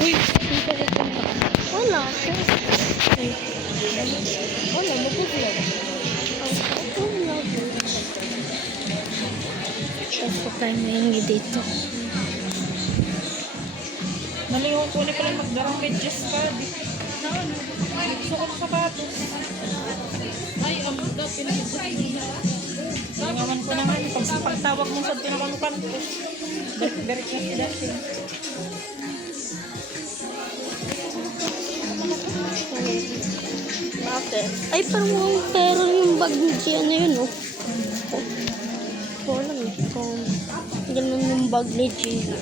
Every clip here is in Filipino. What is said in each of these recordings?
Uy, dito ko punta. Wala siya. Ay, wala, mag-vlog. Ang vlog. Tapos pa tayo mahingi dito. Naliwan ko na pala magdarang medyas ka. Gusto ko ng sapatos. Ay, amo daw, pinagawan ko naman. Pagtawag mo sa pinakalukan ko. Direct na si Dustin. Bakit? Ay, parang pero yung bag ni Gia na yun, oh. Wala eh. Kung ganun yung bag ni Gia.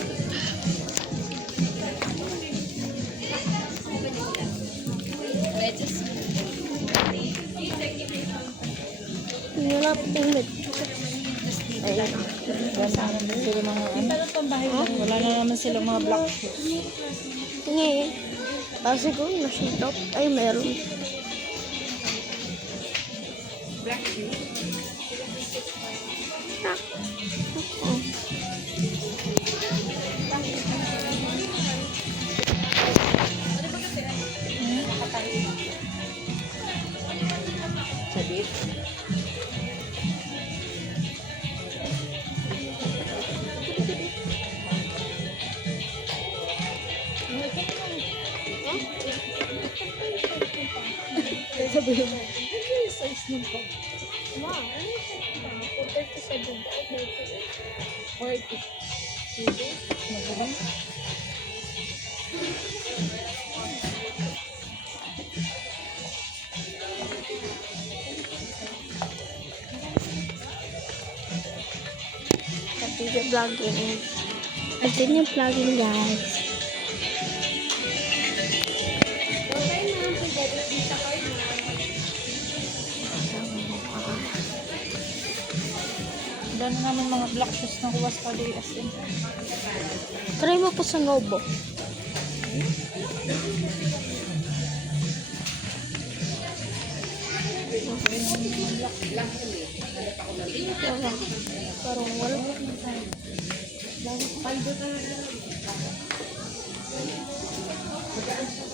Wala pa yung medyo. Ayun. Wala naman sila mga wala na naman sila mga black shoes. Tingin. Siguro na-shade up. Ay, meron. Black shoes? Oh. Sabit? Sabi mo, ano yung size ng bag? Ma, ano yung size ba? 437 ba? 40. Sige. Magaling. Continue vlogging. Continue vlogging, guys. Dami namin mga black shoes na kuwas pa di as in. Try mo po sa Nobo. Wala. Parang wala. Dami mga black shoes.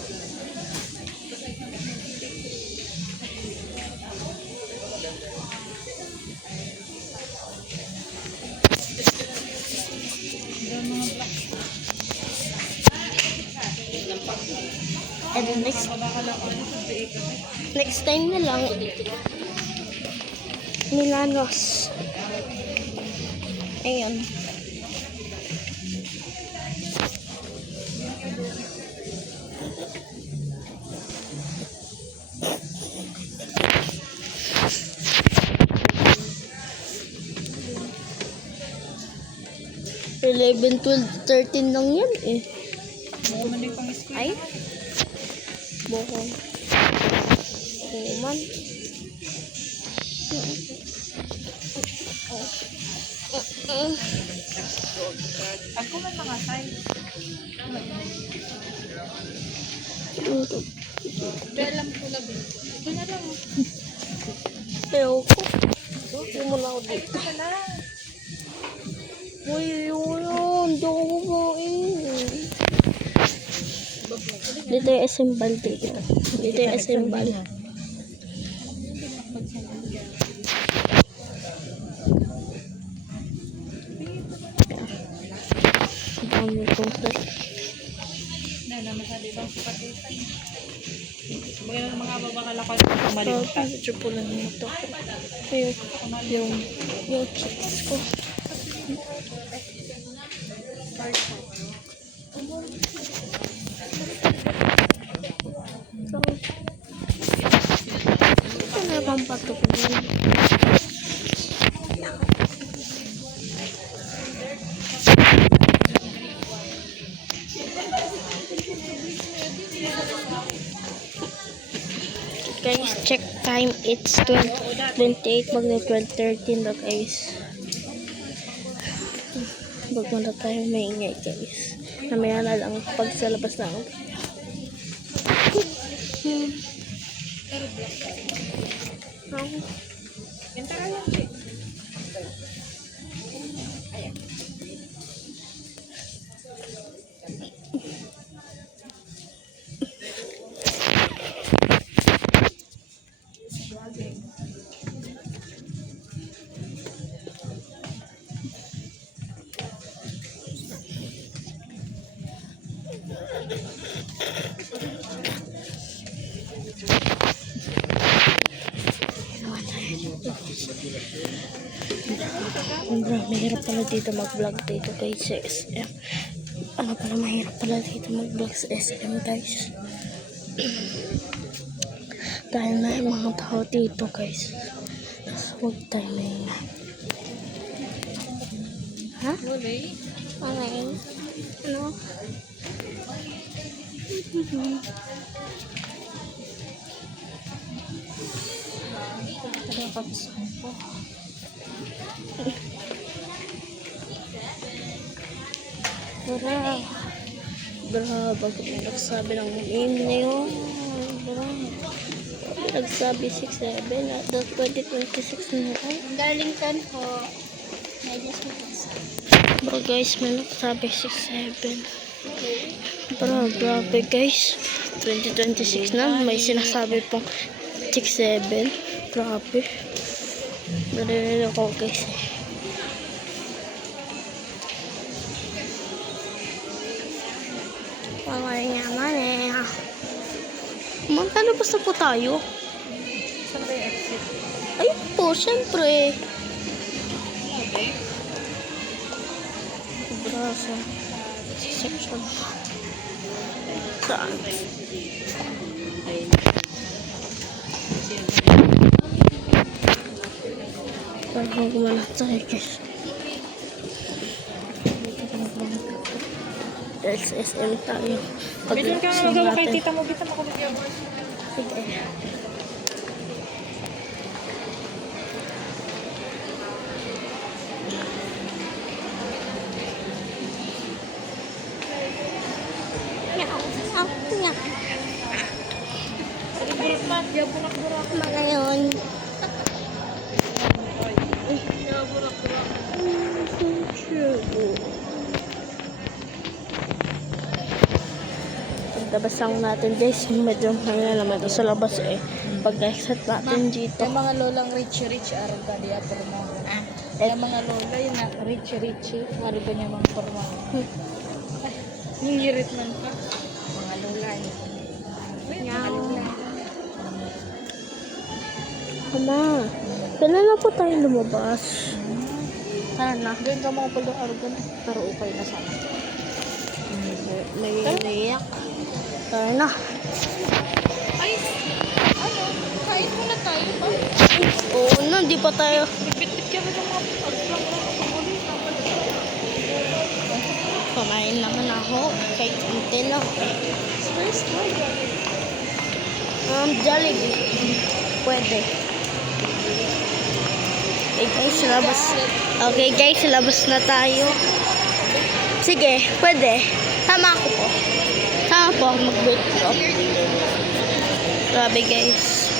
And then next time na lang, Milanos. Ayun. $11, $12, $13 lang yan eh. Baka man din pang school. Ay? Bukong. Kuman. Ako man mga size. Kaya alam ko lang. Ito na lang. Ewan ko. Hindi mo na ako dito. Ito na. Uy, yun. Hindi ako kumain. Dito yung assemble dito. Dito yung assemble. Dami kong set. Na masabi bang sipatisan. Mga babakalakal ko malimta. Medyo pula na ito. Yung chicks ko. So, ito na bang pato ko din? Guys, check time. It's 28 magna 12:13 na guys. Wag muna tayo maingay guys. Namaya na lang pag sa labas na ako. Enter ka yan, chick. Bro, mahirap pala dito mag-vlog dito guys sa SM. Ano pala mahirap pala dito mag-vlog sa SM guys. Dahil may mga tao dito guys. Huwag tayo na. Ha? Wala Okay. Ano? Bra. Bra, bakit may nagsabi ng name na yun? Bra. Nagsabi 6-7 at 2026 na yun. Galing kan po. Medyo sweet. Bro guys, may nagsabi 6-7. Bro, grabe guys. 2026 na, may sinasabi pang 6-7. Grabe. Narinig ako guys. Pangay naman eh. Magkalabas na po tayo. Saan ba yung exit? Ayun po, syempre. Okay. Braso. Section. Saan? Parang gumanap tayo guys. SSM tayo. Bilang ka Pag-gusto magawa kay natin. tita mo, kita mo kung mag-yung. Sige. Burot man, diya burak-burak. Ngayon. Diya burak-burak. Labas lang natin guys, yung medyo may naman doon sa labas eh. Pag-exit natin dito. Yung mga lolang rich araga di porma. Yung mga lola yung na rich araga niya mga porma. Yung yirit man ka. Mga lola. Nyaw. Ama, kailan na po tayo lumabas? Tara na. Doon ka mga pala araga na. Pero okay na sana. May iyak. Tara na. Ay, ano? Kain muna tayo ba? Oo na, di pa tayo. Bit-bit ka rin ng mga pag-ulit. Kumain naman ako. Kahit konti lang. First one. Jollibee. Pwede. Okay guys, labas. Okay guys, labas na tayo. Sige, pwede. Tama ako po. Tama po ako mag-withdraw. Grabe guys.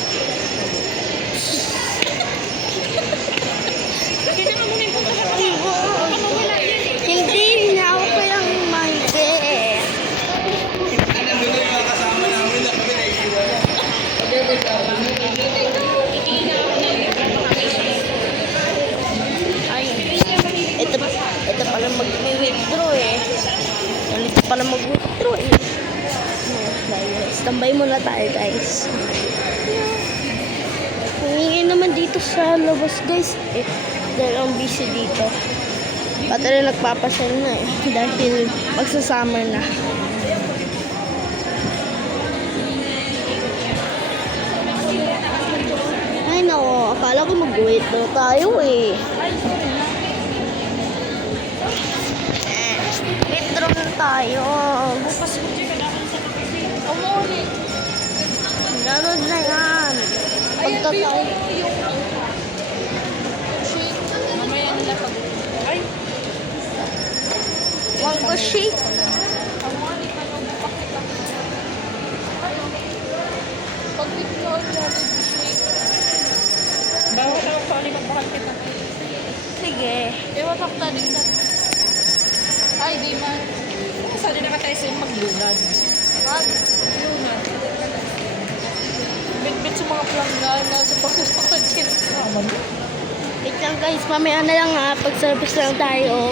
Hindi na muna yung punta. Hindi na ako kayang mangge. Ay, ito pala mag-withdraw eh. Ito pala mag-withdraw eh. Standby muna tayo guys. Hingin naman dito sa labas guys eh. Dahil ang busy dito. Pati rin nagpapasal na eh. Dahil magsasummer na. Ay nako, akala ko mag-withdraw tayo eh. Withdraw na tayo. Bukas ko dyan, kailangan sa kapatid. Umuli. Ganun na yan. Pagkakain. Shake. Mamaya nila pag... Ay, Mango shake. Umuli ka nung pakita. Pag withdraw Jollibee shake. bawat ako pa ulit magbahal kita. Sige. Ewan ako tadi na. Ay, di man. Saan din nakatayo sa'yo maglunad? Mag. Lunad. Bit-bit sa mga planggana sa pagkakadyan. Naman. Wait lang guys, mamaya na lang ha. Pag-service lang tayo.